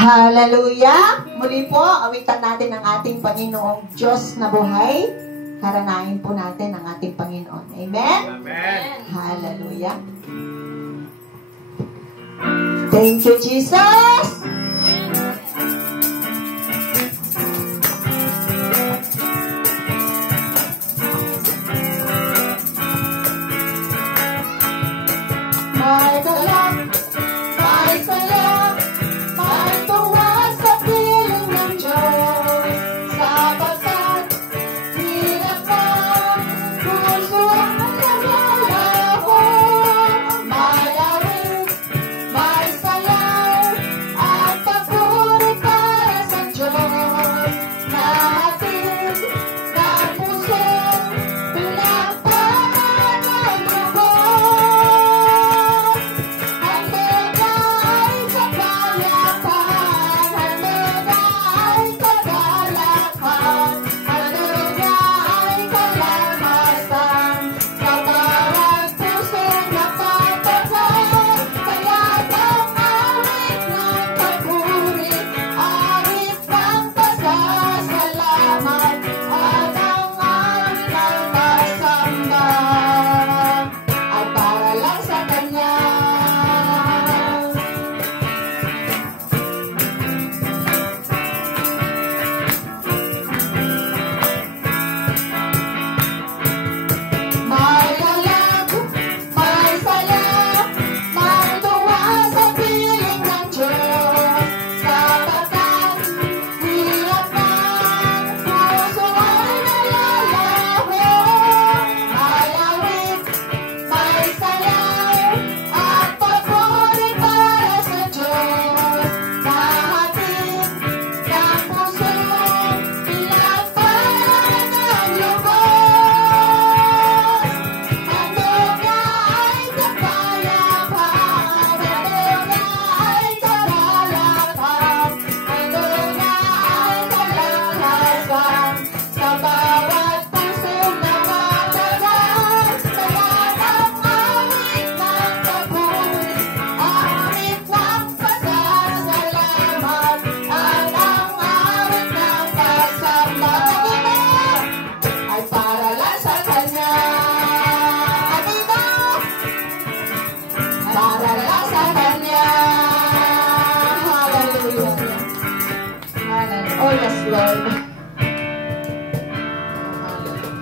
Hallelujah! Muli po, awitan natin ang ating Panginoong Diyos na buhay. Haranahin po natin ang ating Panginoon. Amen? Amen. Hallelujah! Thank you, Jesus! May dalang, may saya, may tuwa sa piling ng Diyos. Sapagkat hirap ang puso ang naglalako. May awit, may sayaw, at papuri para sa Diyos. Nahatid ng puso, pinagpaparan ng lubos.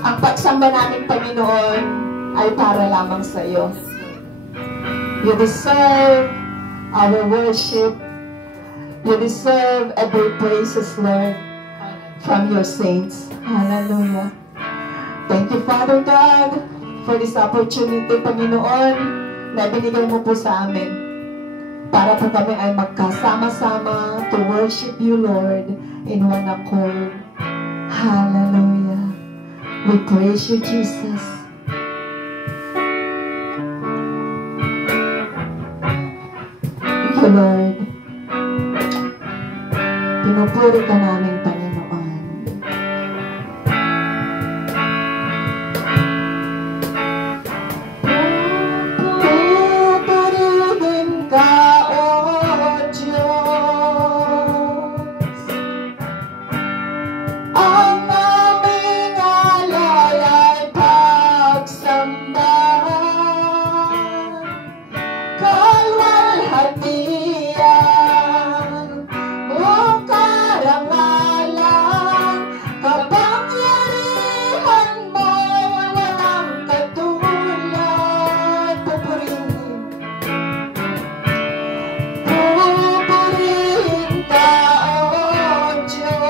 Ang pagsamba namin, Panginoon, ay para lamang sa iyo. You deserve our worship. You deserve every praises, Lord, from your saints. Hallelujah. Thank you, Father God, for this opportunity, Panginoon, na binigay mo po sa amin para po kami ay magkasama-sama to worship you, Lord, in one accord. Hallelujah. We praise you, Jesus. Thank you, Lord. Pinupuri ka namin, Panginoon. Pupurihin ka, O Diyos. Ang aming alay ay pagsamba. Kalwalhatian, buong karangalan, kapangyarihan mo walang katulad. Pupurihin ka, O Diyos.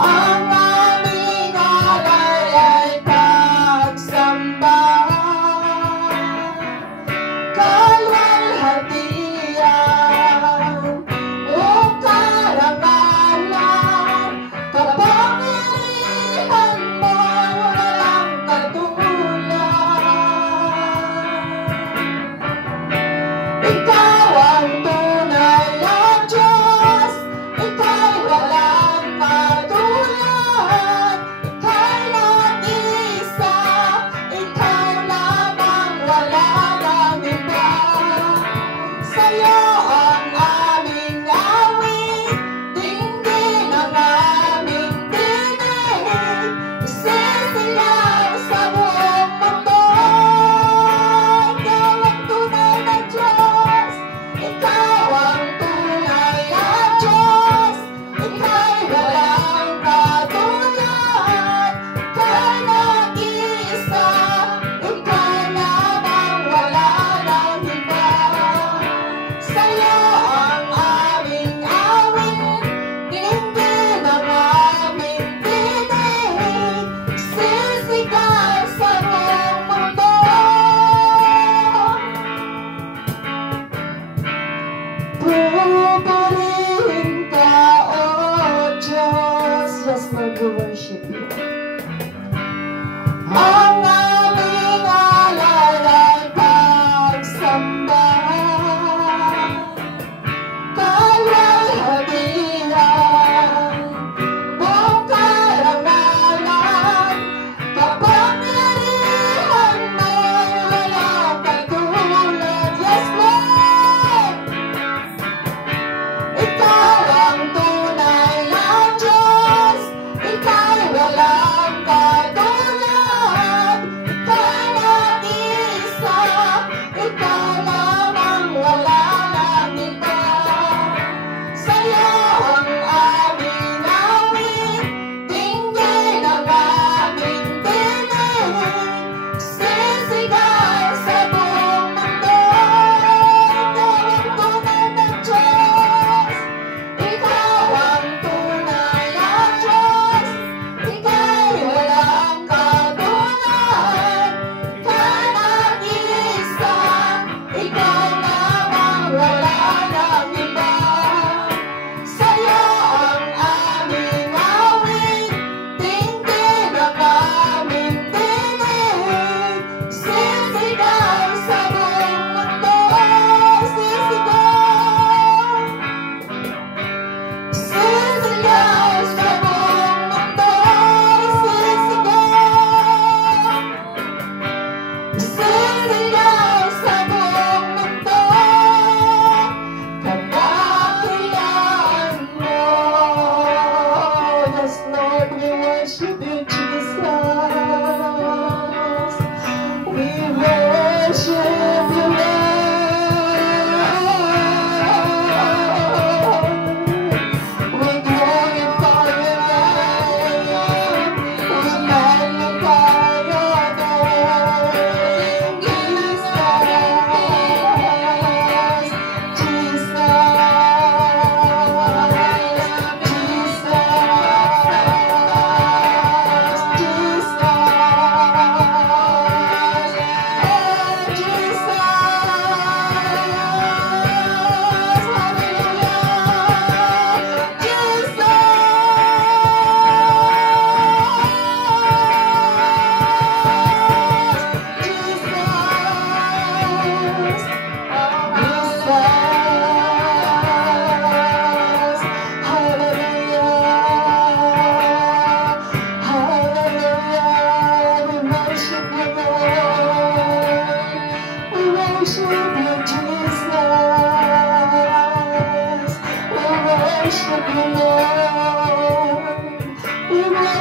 Ang aming alay ay pagsamba. Kalwalhatian, buong karangalan, kapangyarihan mo walang katulad. Ikaw ang tunay na Diyos, ika'y walang katulad. Ika'y nag-isa, ikaw lamang, wala nang iba.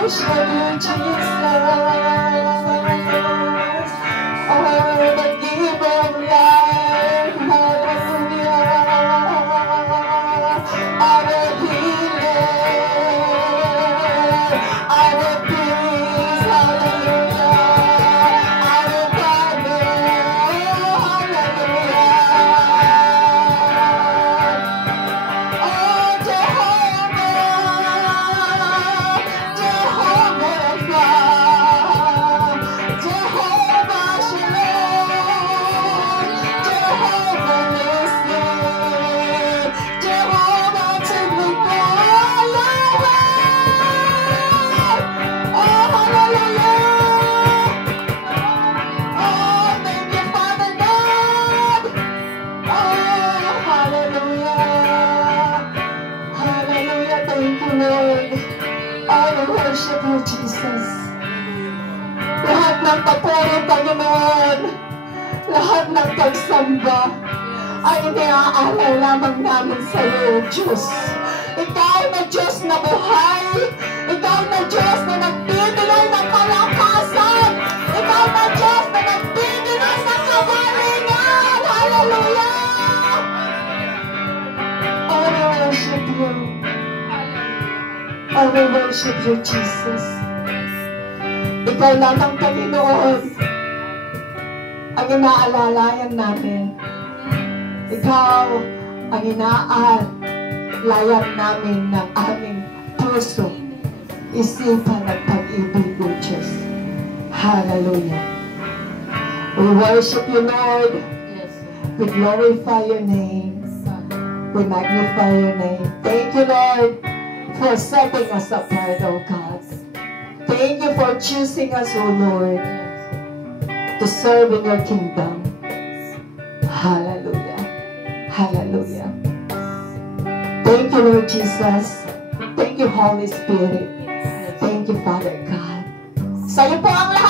worship you, Jesus. Oh, the giver of life. Hallelujah. Our healer, our peace. Hallelujah. Our Father. Hallelujah. Oh, Jehovah, Jehovah Rapha, Jehovah Shalom, Jehovah Nissi, Jehovah Tsidkenu, oh, hallelujah. Oh, thank you, Father God. Oh, hallelujah. Hallelujah. Thank you, Lord. Oh, we worship you, Jesus. Lahat ng papuri, Panginoon, lahat ng pagsamba ay iniaalay lamang namin sa iyo, Diyos. Ikaw na Diyos na buhay. Ikaw na Diyos na nagbibigay ng kalakasan. Ikaw na Diyos na nagbibigay ng kagalingan. Hallelujah! Oh, we worship you. Oh, we worship you, Jesus. Ikaw lamang, Panginoon, ang inaalalayan namin. Ikaw ang inaalayan namin ng aming puso, isipan at pag-ibig, O Diyos. Hallelujah. We worship you, Lord. We glorify your name. We magnify your name. Thank you, Lord, for setting us apart, O God. Thank you for choosing us, O Lord, to serve in your kingdom. Hallelujah. Hallelujah. Thank you, Lord Jesus. Thank you, Holy Spirit. Thank you, Father God. Sa iyo po ang lahat.